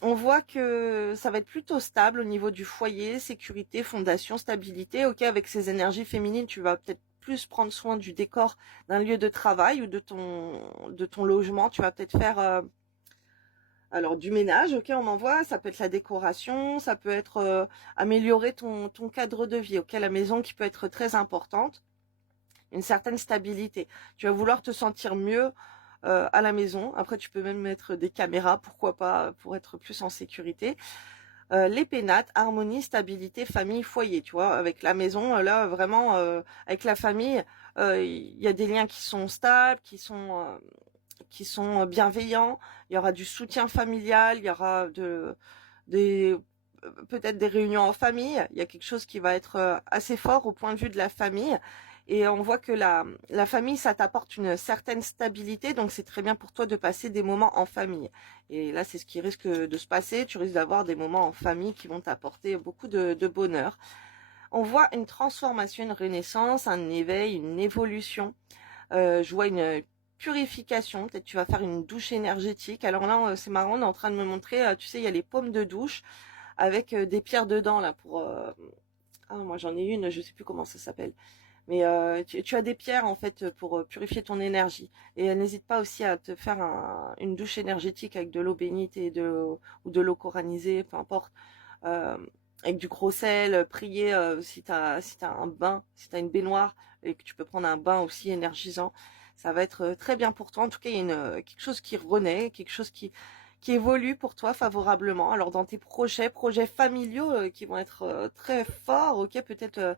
On voit que ça va être plutôt stable au niveau du foyer, sécurité, fondation, stabilité. Ok, avec ces énergies féminines, tu vas peut-être plus prendre soin du décor d'un lieu de travail ou de ton logement. Tu vas peut-être faire alors du ménage, ok, on en voit. Ça peut être la décoration, ça peut être améliorer ton cadre de vie. Ok, la maison qui peut être très importante, une certaine stabilité. Tu vas vouloir te sentir mieux à la maison. Après, tu peux même mettre des caméras, pourquoi pas, pour être plus en sécurité. Les pénates, harmonie, stabilité, famille, foyer, tu vois, avec la maison, là, vraiment, avec la famille, il y a des liens qui sont stables, qui sont bienveillants, il y aura du soutien familial, il y aura des, peut-être des réunions en famille, il y a quelque chose qui va être assez fort au point de vue de la famille. Et on voit que la famille, ça t'apporte une certaine stabilité, donc c'est très bien pour toi de passer des moments en famille. Et là, c'est ce qui risque de se passer. Tu risques d'avoir des moments en famille qui vont t'apporter beaucoup de bonheur. On voit une transformation, une renaissance, un éveil, une évolution. Je vois une purification. Peut-être tu vas faire une douche énergétique. Alors là, c'est marrant, on est en train de me montrer, tu sais, il y a les paumes de douche avec des pierres dedans là pour. Ah, moi j'en ai une, je sais plus comment ça s'appelle. Mais tu as des pierres en fait pour purifier ton énergie. Et n'hésite pas aussi à te faire une douche énergétique avec de l'eau bénite ou de l'eau coranisée, peu importe. Euh, avec du gros sel, prier si t'as un bain, si t'as une baignoire et que tu peux prendre un bain aussi énergisant, ça va être très bien pour toi. En tout cas, il y a quelque chose qui renaît, quelque chose qui évolue pour toi favorablement. Alors dans tes projets familiaux qui vont être très forts, ok, peut-être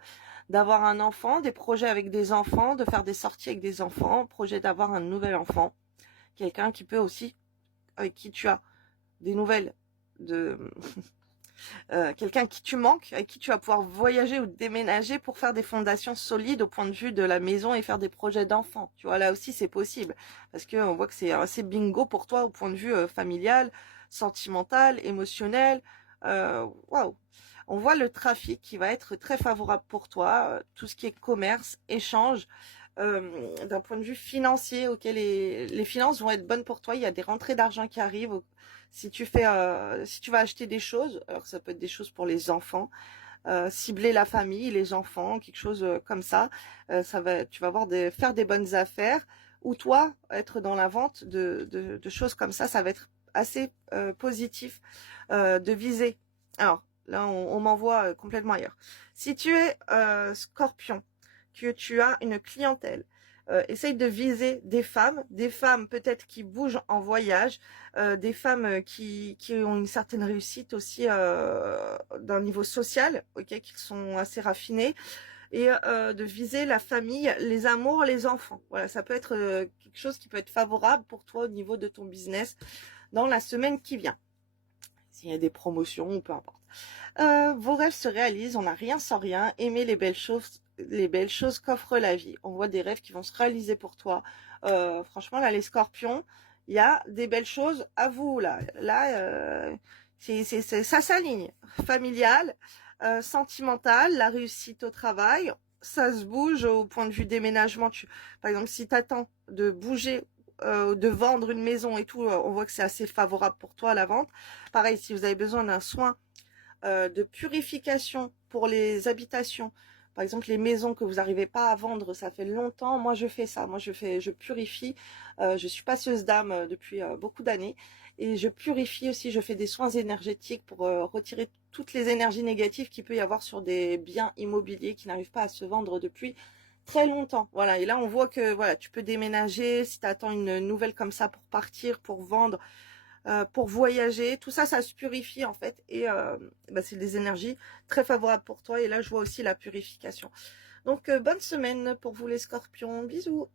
d'avoir un enfant, des projets avec des enfants, de faire des sorties avec des enfants, projet d'avoir un nouvel enfant, quelqu'un qui peut aussi, avec qui tu as des nouvelles de quelqu'un qui tu manques, avec qui tu vas pouvoir voyager ou déménager pour faire des fondations solides au point de vue de la maison et faire des projets d'enfants. Tu vois, là aussi c'est possible parce que on voit que c'est assez bingo pour toi au point de vue familial, sentimental, émotionnel. Waouh. On voit le trafic qui va être très favorable pour toi, tout ce qui est commerce, échange. D'un point de vue financier, ok, les finances vont être bonnes pour toi. Il y a des rentrées d'argent qui arrivent. Si tu vas acheter des choses, alors ça peut être des choses pour les enfants, cibler la famille, les enfants, quelque chose comme ça, tu vas faire des bonnes affaires. Ou toi, être dans la vente de choses comme ça va être assez positif de viser. Alors là, on m'envoie complètement ailleurs. Si tu es Scorpion, que tu as une clientèle, essaye de viser des femmes peut-être qui bougent en voyage, des femmes qui ont une certaine réussite aussi d'un niveau social, ok, qui sont assez raffinées, et de viser la famille, les amours, les enfants. Voilà, ça peut être quelque chose qui peut être favorable pour toi au niveau de ton business dans la semaine qui vient. S'il y a des promotions ou peu importe. Vos rêves se réalisent, on n'a rien sans rien. Aimez les belles choses qu'offre la vie. On voit des rêves qui vont se réaliser pour toi. Franchement, là, les scorpions, il y a des belles choses à vous. Là ça s'aligne. Familial, sentimental, la réussite au travail. Ça se bouge au point de vue déménagement. Par exemple, si tu attends de bouger, de vendre une maison et tout, on voit que c'est assez favorable pour toi à la vente. Pareil, si vous avez besoin d'un soin de purification pour les habitations. Par exemple, les maisons que vous n'arrivez pas à vendre, ça fait longtemps. Moi, je fais ça. Moi, je purifie. Je suis passeuse d'âme depuis beaucoup d'années et je purifie aussi. Je fais des soins énergétiques pour retirer toutes les énergies négatives qu'il peut y avoir sur des biens immobiliers qui n'arrivent pas à se vendre depuis très longtemps. Voilà. Et là, on voit que voilà, tu peux déménager si tu attends une nouvelle comme ça pour partir, pour vendre, pour voyager, tout ça, ça se purifie en fait et c'est des énergies très favorables pour toi et là je vois aussi la purification. Donc bonne semaine pour vous les scorpions, bisous.